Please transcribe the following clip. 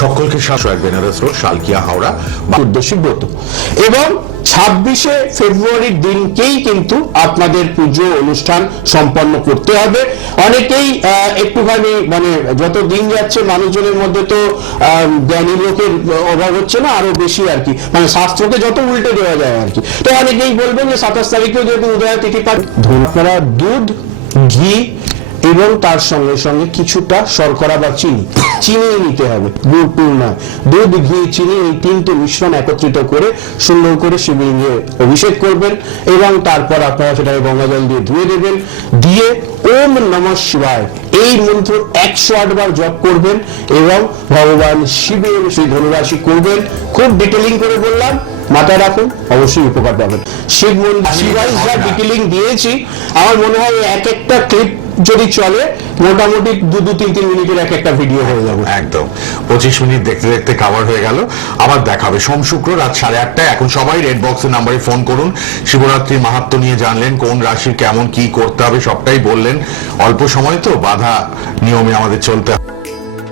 সকলকে শাসক বেনারস রোড, শালকিয়া, হাওড়া উদ্দেশ্যে ব্রত এবং ছাব্বিশে ফেব্রুয়ারির দিনকেই কিন্তু আপনাদের পুজো অনুষ্ঠান সম্পন্ন করতে হবে। অনেকেই একটুখানি মানে যত দিন যাচ্ছে মানুষজনের মধ্যে তো জ্ঞানী লোকের অভাব হচ্ছে না, আরও বেশি আর কি। মানে শাস্ত্রকে যত উল্টে দেওয়া যায় আর কি। তো অনেকেই বলবেন যে সাতাশ তারিখেও যেহেতু উদয় তিথি পান আপনারা দুধ, ঘি এবং তার সঙ্গে সঙ্গে কিছুটা শর্করা বা চিনি। চিনি নিতে হবে গুড় না দুধ ঘি চিনি এই তিনটে মিশ্রণ একত্রিত করে সুন্দর করে শিবলিঙ্গে অভিষেক করবেন এবং তারপর আপনারা সেটাকে গঙ্গা জল দিয়ে ধুয়ে দেবেন। দিয়ে ওম নম শিবায় এই মন্ত্র একশো আটবার জপ করবেন এবং ভগবান শিবের সেই ধনুরাশি করবেন। খুব ডিটেলিং করে বললাম মাথায় রাখুন অবশ্যই উপকার পাবেন। শিব মন্দির শিবাই যা ডিটেলিং দিয়েছি আমার মনে হয় এক একটা ক্লিপ যদি চলে, মোটামুটি দু দু, তিন তিন মিনিটের এক একটা ভিডিও হয়ে যাবে। একদম। পঁচিশ মিনিট দেখতে দেখতে কাভার হয়ে গেল। আবার দেখা হবে সোম শুক্র রাত সাড়ে আটটায়। এখন সবাই রেড বক্সের নাম্বারে ফোন করুন। শিবরাত্রির মাহাত্ম নিয়ে জানলেন, কোন রাশির কেমন, কি করতে হবে, সবটাই বললেন। অল্প সময় তো, বাধা নিয়মে আমাদের চলতে হবে।